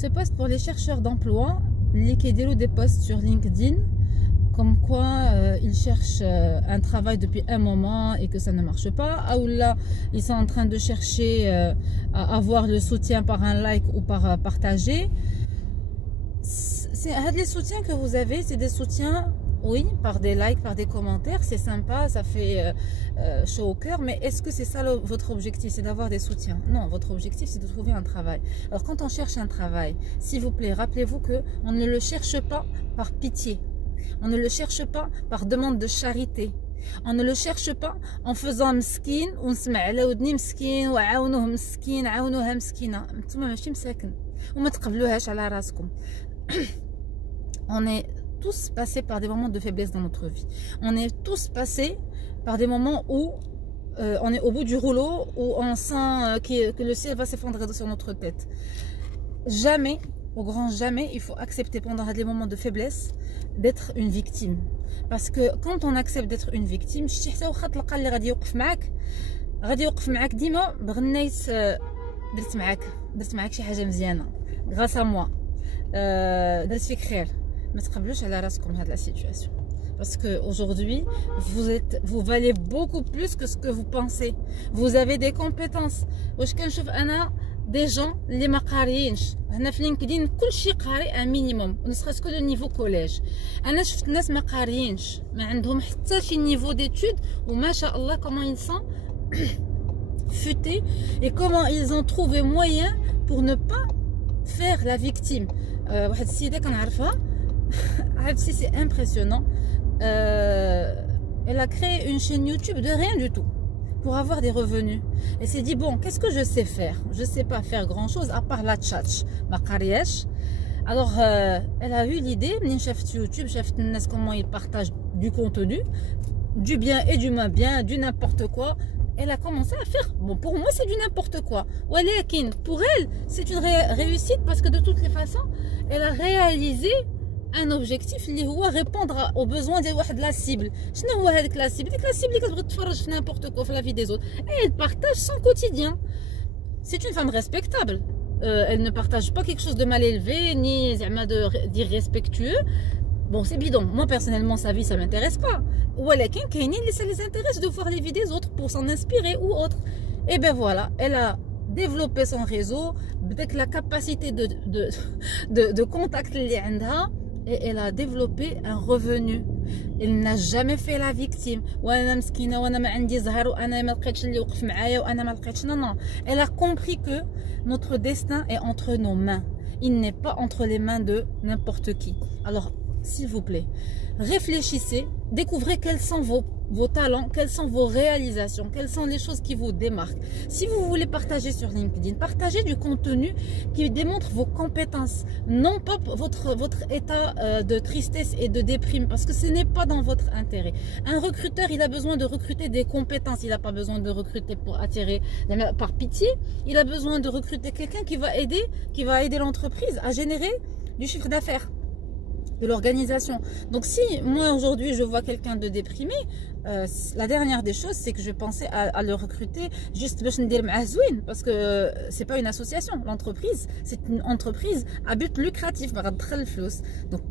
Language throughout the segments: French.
Ce post pour les chercheurs d'emploi, qui déroulent des posts sur LinkedIn, comme quoi ils cherchent un travail depuis un moment et que ça ne marche pas, ou là ils sont en train de chercher à avoir le soutien par un like ou par partager. Les soutiens que vous avez, c'est des soutiens, oui, par des likes, par des commentaires, c'est sympa, ça fait chaud au cœur, mais est-ce que c'est ça votre objectif, c'est d'avoir des soutiens? Non, votre objectif c'est de trouver un travail. Alors quand on cherche un travail, s'il vous plaît, rappelez-vous qu'on ne le cherche pas par pitié, on ne le cherche pas par demande de charité, on ne le cherche pas en faisant مسكين ونسمع على ودني مسكين وعاونوه مسكين عاونوها مسكينه نتوما ماشي مساكن وما تقبلوهاش على راسكم. On est tous passés par des moments de faiblesse dans notre vie. On est tous passés par des moments où on est au bout du rouleau, où on sent que le ciel va s'effondrer sur notre tête. Jamais, au grand jamais, il faut accepter pendant les moments de faiblesse d'être une victime. Parce que quand on accepte d'être une victime, غادي يوقف معاك ديما بغنيت درت معاك شي حاجه مزيانه grâce à moi درت فيك خير. ما تقبلوش على راسكم هاد la situation. Parce que aujourd'hui, vous valez beaucoup plus que ce que vous pensez. Vous avez des compétences. واش كنشوف انا des gens اللي ما قاريينش هنا في لينكدين كلشي قاري ان مينيموم نسخاش كو لو نيفو كوليج. انا شفت ناس ما قاريينش ما عندهم حتى شي نيفو ديتود وما شاء الله comment ils sont futés et comment ils ont trouvé moyen pour ne pas faire la victime. واحد السيده كنعرفها عرفتي c'est impressionnant. Elle a créé une chaîne YouTube de rien du tout pour avoir des revenus. Elle s'est dit bon, qu'est-ce que je sais faire? Je sais pas faire grand chose à part la tchatch ma قارياش. Alors elle a eu l'idée منين شافت YouTube شافت الناس comment ils partagent du contenu du bien et du moins bien, du n'importe quoi. Elle a commencé à faire, bon pour moi c'est du n'importe quoi, ولكن pour elle c'est une réussite parce que de toutes les façons elle a réalisé un objectif اللي هو répondre aux besoins ديال واحد la cible. شنو هو هذيك la cible؟ ديك la cible اللي كتبغي تتفرج في n'importe quoi في la vie des autres. Et elle partage son quotidien. C'est une femme respectable. Elle ne partage pas quelque chose de mal élevé ni d'irrespectueux. Bon, c'est bidon. Moi, personnellement, sa vie, ça m'intéresse pas. ولكن كاينين اللي ça les intéresse de voir les vies des autres pour s'en inspirer ou autre. Et ben voilà, elle a développé son réseau, avec la capacité de contact اللي عندها. Et elle a développé un revenu. Elle n'a jamais fait la victime. وانا مسكينه وانا ما عندي زهر وانا ما لقيتش اللي يوقف معايا وانا ما لقيتش. Non, non. Elle a compris que notre destin est entre nos mains. Il n'est pas entre les mains de n'importe qui. Alors, s'il vous plaît, réfléchissez, découvrez quels sont vos talents, quelles sont vos réalisations, quelles sont les choses qui vous démarquent. Si vous voulez partager sur LinkedIn, partagez du contenu qui démontre vos compétences, non pas votre état de tristesse et de déprime, parce que ce n'est pas dans votre intérêt. Un recruteur, il a besoin de recruter des compétences, il n'a pas besoin de recruter pour attirer par pitié, il a besoin de recruter quelqu'un qui va aider l'entreprise à générer du chiffre d'affaires, de l'organisation. Donc si moi aujourd'hui je vois quelqu'un de déprimé, la dernière des choses c'est que je pensais à le recruter juste parce que c'est pas une association, l'entreprise c'est une entreprise à but lucratif. Donc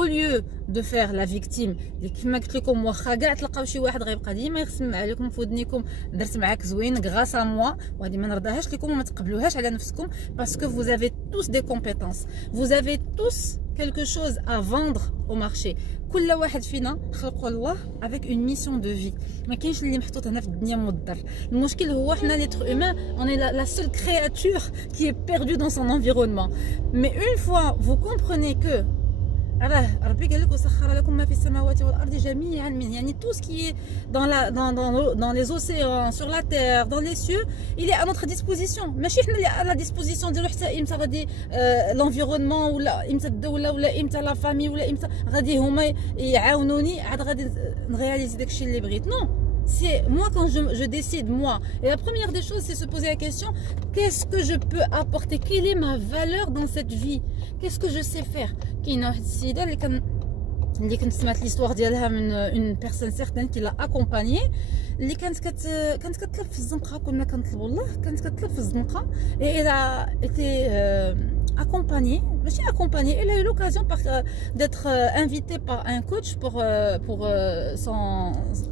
au lieu de faire la victime اللي كما قلت لكم واخا كاع تلقاو شي واحد غيبقى ديما يسمع عليكم في ودنيكم درت معاك زوين غراس ا موا وهذه ما نرضاهاش لكم وما تقبلوهاش على نفسكم parce que vous avez tous des compétences, vous avez tous quelque chose à vendre au marché. كل واحد فينا خلقه الله avec une mission de vie. ما كاينش اللي محطوط هنا في الدنيا مضر. المشكل هو حنا l'être humain, on est la seule créature qui est perdue dans son environnement. Mais une fois vous comprenez que ربي قال لك وسخر لكم ما في السماوات والارض جميعا منه, يعني tout ce qui est dans les océans, sur la terre, dans les cieux, il est à notre disposition. ماشي حنا اللي à la disposition ديالو حتى امتى غادي l'environnement ولا امتى الدوله ولا امتى لا فامي ولا امتى غادي هما يعاونوني عاد غادي نرياليزي داكشي اللي بغيت. Non, c'est moi quand je décide moi. Et la première des choses c'est se poser la question, qu'est-ce que je peux apporter, quelle est ma valeur dans cette vie, qu'est-ce que je sais faire. كاينه واحد السيده اللي كنت سمعت ليستوار ديالها من اون بيرسون سيغتان كي لا اكومبانيي اللي كانت كتلف في الزنقه. كنا كنطلبوا الله كانت كتلف في الزنقه. اي الا ايتي accompagnée il a eu l'occasion d'être invité par un coach pour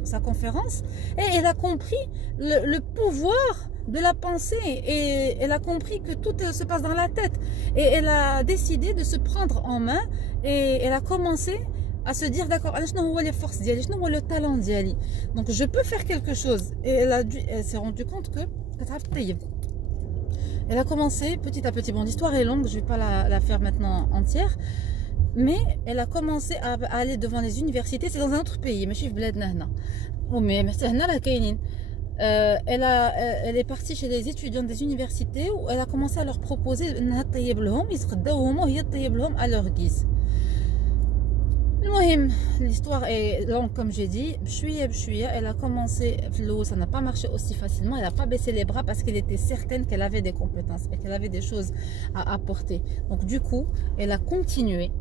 sa conférence, et elle a compris le pouvoir de la pensée, et elle a compris que tout se passe dans la tête, et elle a décidé de se prendre en main, et elle a commencé à se dire d'accord, les forces d'Yali, le talent d'Yali, donc je peux faire quelque chose. Et elle s'est rendue compte que elle a commencé petit à petit. Bon, l'histoire est longue, je ne vais pas la faire maintenant entière, mais elle a commencé à aller devant les universités. C'est dans un autre pays, mais je suis elle est partie chez les étudiants des universités, où elle a commencé à leur proposer à leur guise. L'histoire est longue, comme j'ai dit. Elle a commencé, ça n'a pas marché aussi facilement. Elle n'a pas baissé les bras parce qu'elle était certaine qu'elle avait des compétences et qu'elle avait des choses à apporter. Donc du coup, elle a continué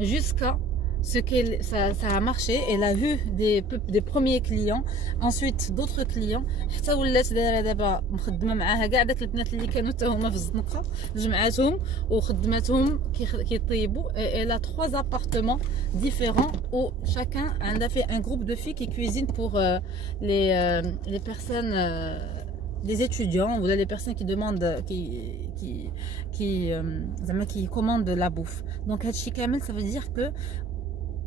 jusqu'à ce que ça a marché. Elle a eu des premiers clients, ensuite d'autres clients. حتى ولات دابا مخدمه معاها كاع داك البنات اللي كانوا حتى هما في الزنقه، جمعاتهم وخدماتهم كيطيبوا. Elle a 3 appartements différents où chacun a fait un groupe de filles qui cuisinent pour les personnes, les étudiants ou les personnes qui demandent, qui commandent de la bouffe. Donc Hachi Kamel, ça veut dire que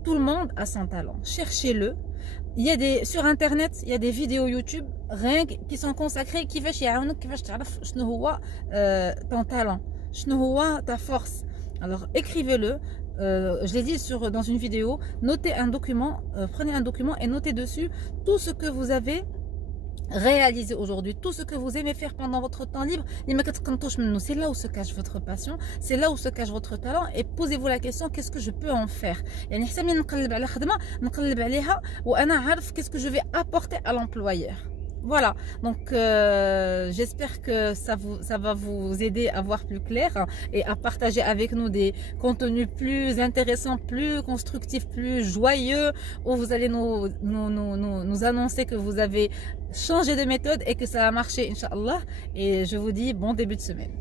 tout le monde a son talent. Cherchez-le. Il y a sur internet, il y a des vidéos YouTube rien qui sont consacrées كيفاش يعاونوك كيفاش تعرف شنو هو ton talent, شنو هو ta force. Alors écrivez-le. Je l'ai dit dans une vidéo. Notez un document, prenez un document et notez dessus tout ce que vous avez réaliser aujourd'hui, tout ce que vous aimez faire pendant votre temps libre. C'est là où se cache votre passion, c'est là où se cache votre talent, et posez-vous la question, qu'est-ce que je peux en faire? Qu'est-ce que je vais apporter à l'employeur? Voilà, donc j'espère que ça va vous aider à voir plus clair et à partager avec nous des contenus plus intéressants, plus constructifs, plus joyeux, où vous allez nous annoncer que vous avez changé de méthode et que ça a marché, Inch'Allah. Et je vous dis bon début de semaine.